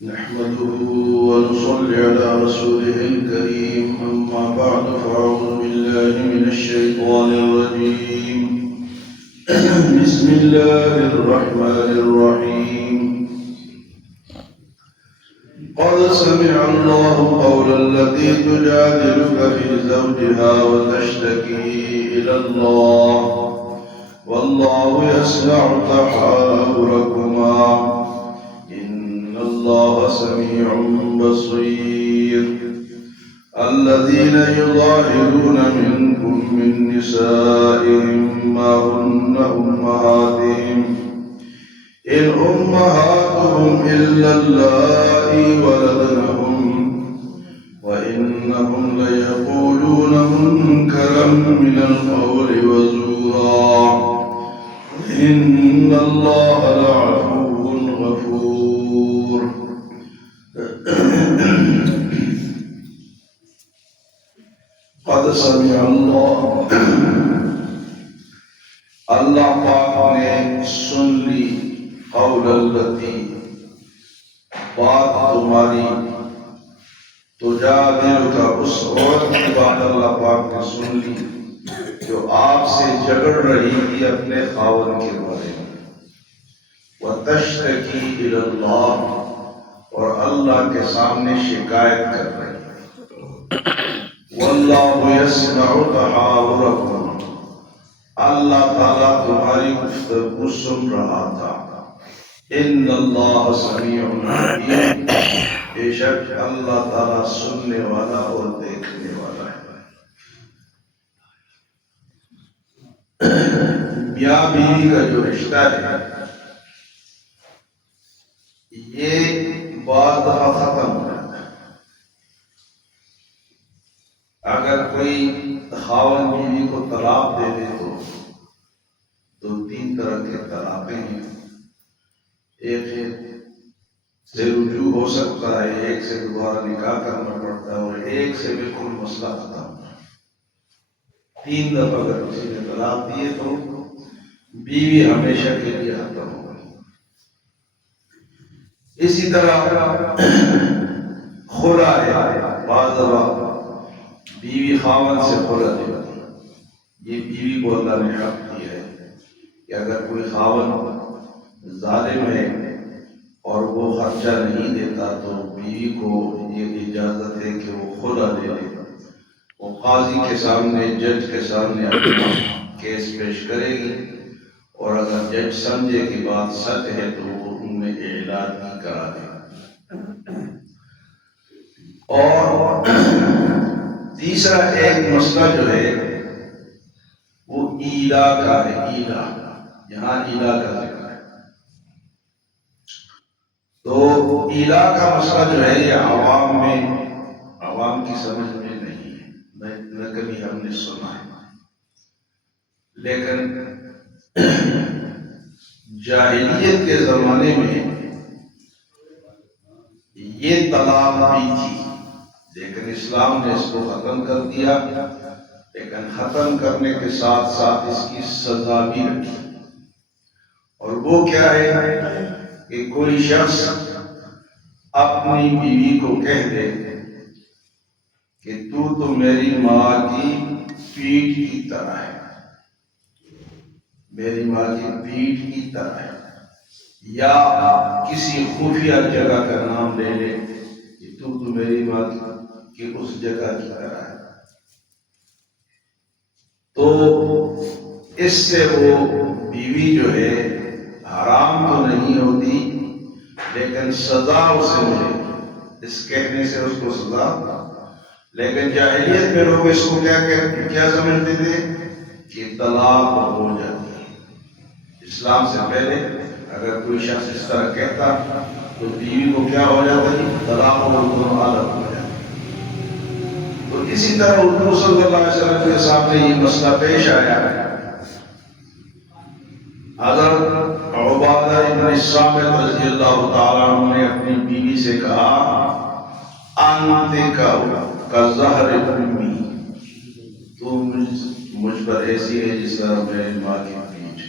نحمده ونصلي على رسوله الكريم أما بعد فأعوذ بالله من الشيطان الرجيم بسم الله الرحمن الرحيم قد سمع الله قول التي تجادلك في زوجها وتشتكي إلى الله والله يسمع تحاوركما الله سميع بصير الذين يظاهرون منكم من نسائهم ما هن أمهاتهم إن أمهاتهم إلا اللائي ولدنهم وإنهم ليقولون منكرا من القول وزورا إن الله لعفو غفور قد سمع اللہ پاک نے سن لی قول التی بات تمہاری تجادلک اس عورت کی بات اللہ پاک نے سن لی جو آپ سے جھگڑ رہی تھی اپنے خاوند کے بارے میں وتشتکی الی اللہ اور اللہ کے سامنے شکایت کر رہی ہے واللہ یسمع تحاورکم اللہ تعالیٰ تمہاری گفتگو سن رہا تھا ان اللہ سمیع علیم بے شک اللہ تعالیٰ سننے والا اور دیکھنے والا ہے میاں بیوی کا جو رشتہ ہے یہ بعد دفعہ ختم ہو جاتا ہے اگر کوئی خاوند بیوی کو طلاق دے دے تو تین طرح کے طلاقیں ہیں ایک سے رجوع ہو سکتا ہے ایک سے دوبارہ نکاح کرنا پڑتا ہے اور ایک سے بالکل مسئلہ ختم ہوتا ہے تین دفعہ اگر کسی نے طلاق دیے تو بیوی ہمیشہ کے لیے ختم ہو گئی اسی طرح خلا ہے بعض دفعہ بیوی خاوند سے خلا دیتی یہ بیوی کو اللہ نے حق دیا ہے کہ اگر کوئی خاوند ظالم ہے اور وہ خرچہ نہیں دیتا تو بیوی کو یہ اجازت ہے کہ وہ خلا دے دے وہ قاضی کے سامنے جج کے سامنے اپنا کیس پیش کرے گی اور اگر جج سمجھے کہ بات سچ ہے تو وہ ان میں اعلان بھی کرا دے اور تیسرا ایک مسئلہ جو ہے وہ ایلا کا ہے ایلا یہاں ایلا کا ذکر ہے تو ایلا کا مسئلہ جو ہے یہ عوام کی سمجھ میں نہیں ہے نہ کبھی ہم نے سنا ہے لیکن جاہلیت کے زمانے میں یہ طلاق بھی تھی لیکن اسلام نے اس کو ختم کر دیا لیکن ختم کرنے کے ساتھ ساتھ اس کی سزا بھی رکھی اور وہ کیا ہے کہ کوئی شخص اپنی بیوی کو کہہ دے کہ تو میری ماں کی پیٹھ کی طرح ہے میری ماں کی پیٹھ کی طرح ہے یا کسی خفیہ جگہ کا نام لے لے کہ تو میری ماں کی اس جگہ کی طرح ہے تو اس سے وہ بیوی جو ہے حرام تو نہیں ہوتی لیکن سزا اسے ملے اس کہنے سے اس کو سزا لیکن جاہلیت میں لوگ اس کو کیا سمجھتے تھے کہ طلاق ہو جاتی ہے اسلام سے پہلے اگر کوئی شخص اس طرح کہتا تو بیوی کو کیا ہو جاتا ہے طلاق اور دونوں الگ ہو جاتے تو اسی طرح حضور صلی اللہ علیہ وسلم کے سامنے یہ مسئلہ پیش آیا حضرت عبادہ ابن الصامت رضی اللہ تعالیٰ عنہ نے اپنی بیوی سے کہا انت کا زہر امی تو مجھ پر ایسی ہے جس طرح میری ماں کی پیٹھ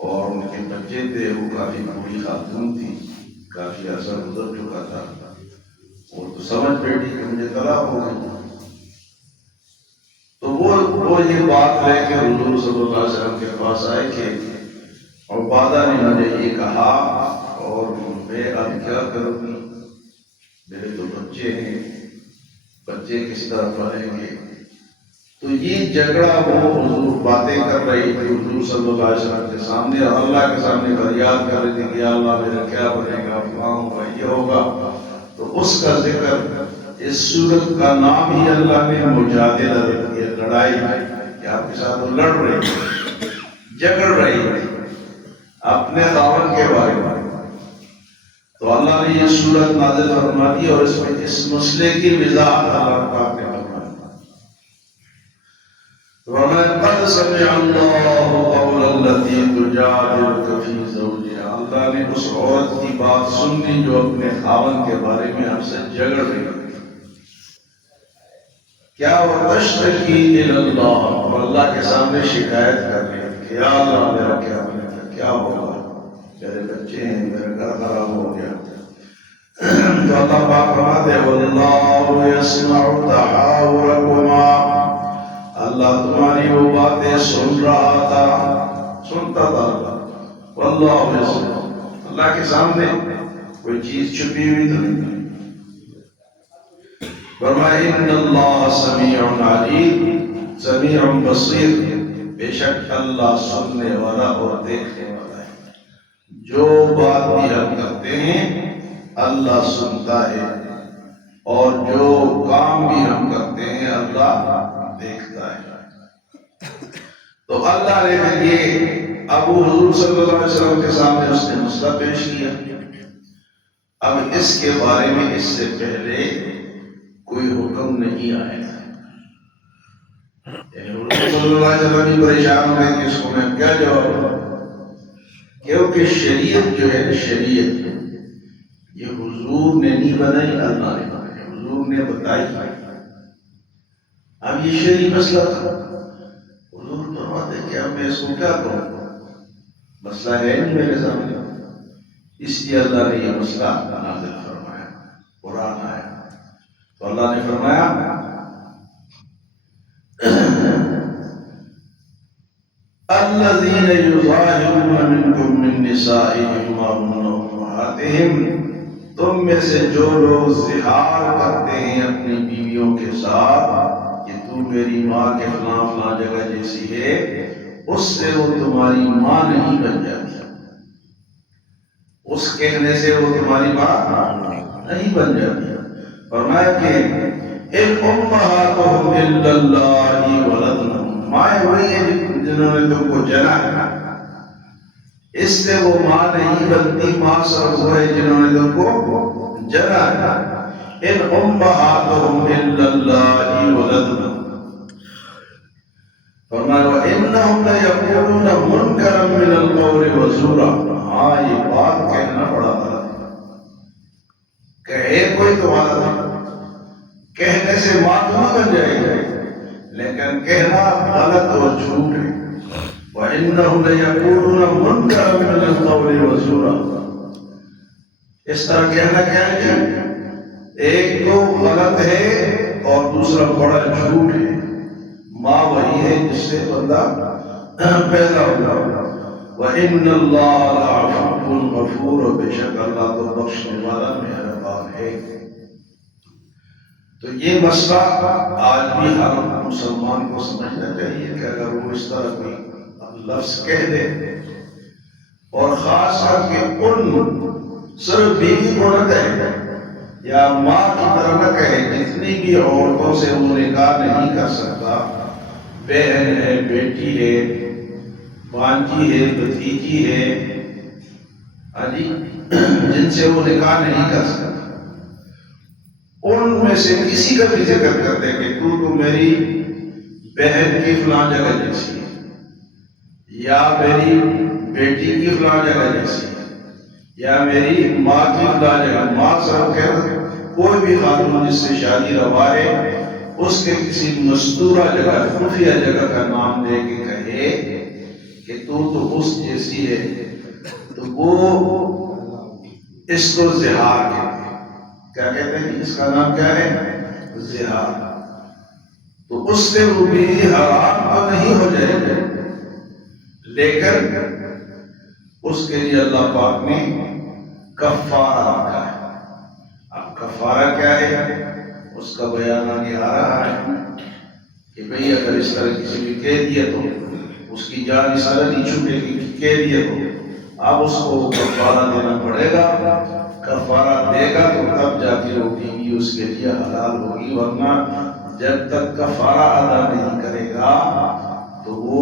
اور ان کے بچے تھے وہ کافی بوڑھی خاتون تھی کافی عرصہ گزر چکا تھا، وہ تو سمجھ بیٹھی کہ مجھے طلاق ہو گئی، تو وہ یہ بات لے کے حضور صلی اللہ علیہ وسلم کے پاس آئے کہ عبادہ نے مجھے یہ کہا اور میں اب کیا کروں گی، میرے تو بچے ہیں، بچے کس طرح پڑھیں گے۔ تو یہ جھگڑا وہ حضور باتیں کر رہی تھی حضور صلی اللہ علیہ وسلم کے سامنے، اور اللہ کے سامنے فریاد کر رہی تھی کہ یا اللہ میرا کیا بنے گا، فلاں ہوگا، یہ ہوگا۔ تو اس کا ذکر، اس صورت کا نام ہی اللہ نے مجادلہ رکھ دیا، لڑائی، کہ آپ کے ساتھ وہ لڑ رہی، جھگڑ رہی اپنے خاوند کے بارے میں۔ تو اللہ نے یہ صورت نازل فرما دی اور اس میں اس مسئلے کی وضاحت اللہ پاک نے فرمائی۔ وَمَن قَدْ سَمِعَ اللَّهُ قَوْلَ الَّتِي تُجَادِلُكَ فِي زَوْجِهَا، اللہ نے اس عورت کی بات سن لی جو اپنے خاوند کے بارے میں آپ سے جھگڑ رہی ہے۔ کیا وَتَشْتَكِي إِلَى اللَّهِ، اور اللہ کے سامنے شکایت کر رہی ہے کہ یا اللہ میرا کیا بنے گا، کیا ہوگا، میرے بچے ہیں، میرا گھر خراب ہو گیا۔ تو اللہ پاک فرماتے ہیں وَاللَّهُ يَسْمَعُ تَحَاوُرَكُمَا، اللہ تمہاری وہ باتیں سن رہا تھا، سنتا تھا واللہ یسمع، اللہ کے سامنے کوئی چیز چھپی ہوئی تو نہیں۔ فرمایا ان اللہ سمیع علیم، سمیع بصیر، بے شک اللہ سننے والا اور دیکھنے والا ہے، جو بات بھی ہم کرتے ہیں اللہ سنتا ہے، اور جو کام بھی ہم کرتے ہیں اللہ دیکھتا ہے۔ تو اللہ نے پھر یہ ابو حضور صلی اللہ علیہ وسلم کے سامنے اس نے مسئلہ پیش کیا۔ اب اس کے بارے میں اس سے پہلے کوئی حکم نہیں آیا تھا، یعنی حضور صلی اللہ علیہ وسلم بھی پریشان ہو گئے کہ اس کو میں کیا جواب دوں، کیونکہ شریعت جو ہے، شریعت یہ حضور نے نہیں بنائی، اللہ نے بنائی، حضور نے بتائی۔ اب یہ شرعی مسئلہ تھا، حضور فرماتے ہیں کہ اب میں اس کو کیا کروں، مسئلہ ہے نہیں میرے سامنے، اس لیے اللہ نے یہ مسئلہ نازل فرمایا، قرآن آیا۔ تو اللہ نے فرمایا الذین یظاہرون منکم من نسائہم ما ہن امہاتہم، تم میں سے جو لوگ زہار کرتے ہیں اپنی بیویوں کے ساتھ کہ تو میری ماں کے فلاں فلاں جگہ جیسی ہے، اس سے وہ تمہاری ماں نہیں بن جاتی، اس کہنے سے وہ تمہاری ماں نہیں بن جاتی۔ فرمایا کہ ان امہاتہم الا اللہ ولدنہم، مائیں وہی ہیں جنہوں نے تم کو جنا ہے، اس سے وہ ماں نہیں بنتی، ماں صرف وہ ہے جنہوں نے تم کو جنا ہے۔ ان امہاتہم الا اللہ ولدنہم، فرمایا وَإِنَّهُمْ لَيَقُولُونَ مُنْكَرًا مِنَ الْقَوْلِ وَزُورًا، ہاں یہ بات کہنا بڑا غلط ہے، کہے کوئی تو غلط ہے، کہنے سے ماں تو نہ بن جائے گی، لیکن کہنا غلط اور جھوٹ ہے۔ وَإِنَّهُمْ لَيَقُولُونَ مُنْكَرًا مِنَ الْقَوْلِ وَزُورًا، اس طرح کہنا کیا ہے، ایک تو غلط ہے اور دوسرا بڑا جھوٹ ہے۔ ماں وہی ہے جس سے بندہ پیدا ہوا۔ وَإِنَّ اللَّهَ لَعَفُوٌّ غَفُورٌ، بے شک اللہ تو بخشنے والا مہربان ہے۔ تو یہ مسئلہ آج بھی ہر مسلمان کو سمجھنا چاہیے کہ اگر وہ اس طرح کوئی لفظ کہہ دے، اور خاص کر کے ان صرف بیوی کو نہ کہے یا ماں کی طرح نہ کہے، جتنی بھی عورتوں سے وہ نکاح نہیں کر سکتا، بہن ہے، بیٹی ہے، بانجی ہے، بھتیجی ہے، جن سے وہ نکاح نہیں کر سکتا، ان میں سے کسی کا بھی ذکر کر دے کہ تو میری بہن کی فلاں جگہ جیسی ہے، یا میری بیٹی کی فلاں جگہ جیسی ہے، یا میری ماں کی فلاں جگہ، ماں صرف کہہ، کوئی بھی خاتون جس سے شادی روا ہے اس کے کسی مستورہ جگہ، خفیہ جگہ کا نام دے کے کہے کہ تو اس جیسی ہے، تو وہ اس کو زہار کہتے ہیں. کیا کہتے ہیں؟ اس کا نام کیا ہے؟ زہار. تو اس سے وہ بیوی حرام تو نہیں ہو جائے گی، لیکن اس کے لیے اللہ پاک نے کفارہ رکھا ہے. اب کفارہ کیا ہے اس کا بیان آگے آ رہا ہے کہ بھئی اگر اس طرح کسی نے کہہ دیا تو اس کی جان اس طرح نہیں چھوٹے گی. کہہ دیا تو اب اس کو کفارہ دینا پڑے گا. کفارہ دے گا تو تب جا کے وہ بیوی اس کے لیے حلال ہوگی، ورنہ جب تک کفارہ ادا نہیں کرے گا تو وہ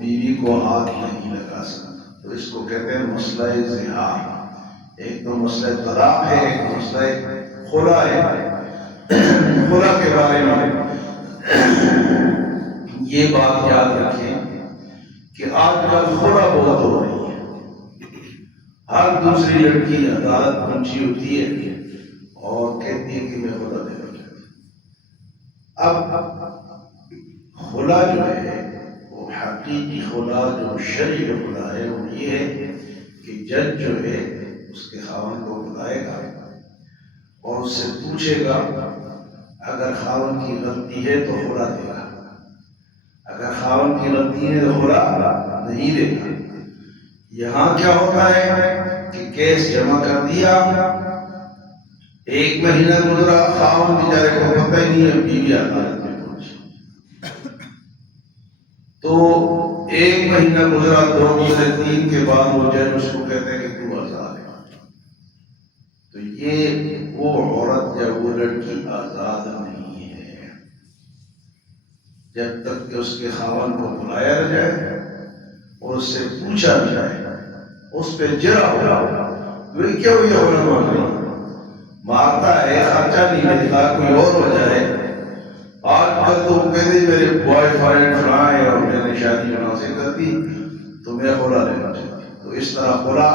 بیوی کو ہاتھ نہیں لگا سکتا. تو اس کو کہتے ہیں مسئلہ زہار. ایک تو مسئلہ طلاق ہے، ایک مسئلہ خلا ہے. خلا کے بارے میں یہ بات یاد رکھیں کہ آج کل خلا بہت ہو رہی ہے. ہر دوسری لڑکی عدالت پہنچی ہوتی ہے اور کہتی ہے کہ میں خلا دینا چاہتی ہوں. اب خلا جو ہے وہ حقیقی خلا، جو شرعی خلا ہے، وہ یہ ہے کہ جج جو ہے اس کے خاوند کو بلائے گا اور اس سے پوچھے گا، اگر خاوند کی غلطی ہے تو خلا دے گا، اگر خاوند کی غلطی ہے تو خلا نہیں دے گا. یہاں کیا ہوتا ہے کہ کیس جمع کر دیا، ایک مہینہ گزرا، خاوند بیچارے کو پتہ ہی نہیں ہے بیوی عدالت میں پہنچی. تو ایک مہینہ گزرا، 2 مہینے 3 کے بعد وہ جج اس کو کہتے ہیں کہ تو آزاد ہے. تو یہ وہ عورت یا وہ لڑکی آزاد نہیں ہے جب تک کہ اس کے خاوند کو بلایا نہ جائے اور اس سے پوچھا نہ جائے، اس پہ جرا ہو تو کیوں یہ ہونا مان رہی مارتا ہے، خرچہ نہیں دیتا، کوئی اور ہو جائے. آج کل تو کہتے میرے بوائے فرینڈ فلاں ہے اور میں نے شادی وہاں سے کر دی تو میں خلا لینا چاہتی. تو اس طرح خلا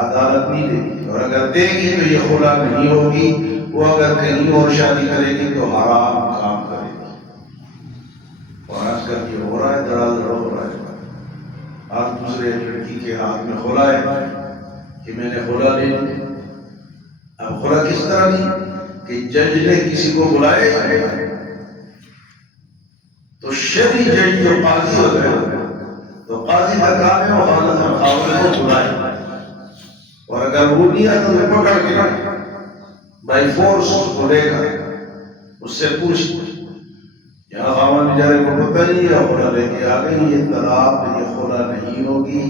عدالت نہیں دے گی، اور اگر دے گی تو یہ خلا نہیں ہوگی. وہ اگر کہیں اور شادی کرے گی تو حرام کام کرے گی. اور آج کل یہ ہو رہا ہے، دڑا دڑا ہو رہا ہے. آج دوسرے لڑکی کے ہاتھ میں خلا ہے کہ میں نے خلا لے لی. اب خلا کس طرح لی کہ جج نے کسی کو بلائے تو شرعی جج جو قاضی ہوتا ہے تو قاضی کا کام ہے وہ خاوند کو بلائے، اور اگر وہ نہیں آتا تو پکڑ کے بائی فورس کو لے کر اس سے پوچھ یہاں خاوند بیچارے کو پتہ نہیں ہے، خلا لے کے آ گئی. یہ طلاق، یہ خلا نہیں ہوگی.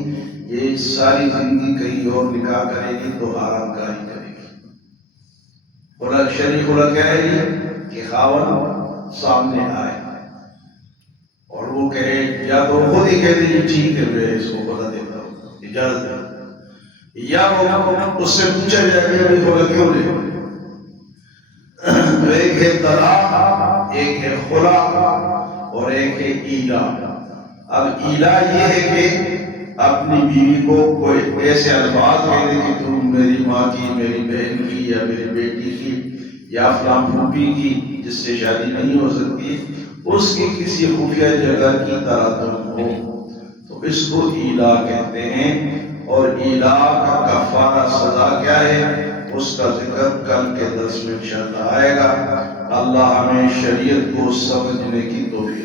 یہ ساری زندگی کہیں اور نکاح کرے گی تو حرام کاری کرے گی. خلا شرعی خلا کیا ہے یہ کہ خاوند سامنے آئے اور وہ کہے، یا تو خود ہی کہہ دے ٹھیک ہے میں اس کو خلا دیتا ہوں، اجازت ہے، یا وہ اس سے پوچھا جائے کہ ابھی خلا کیوں لے. تو ایک ہے طلاق، ایک ہے خلا اور ایک ہے ایلا. اب ایلا یہ ہے کہ اپنی بیوی کو کوئی ایسے الفاظ کہہ دے کہ تم میری ماں کی، میری بہن کی، یا میری بیٹی کی، یا فلاں پھوپھی کی جس سے شادی نہیں ہو سکتی، اس کی کسی خفیہ جگہ کی طرح تم ہو، تو اس کو ایلا کہتے ہیں. اور ایلا کا کفارہ سزا کیا ہے اس کا ذکر کل کے درس میں انشاءاللہ آئے گا. اللہ ہمیں شریعت کو سمجھنے کی توفیق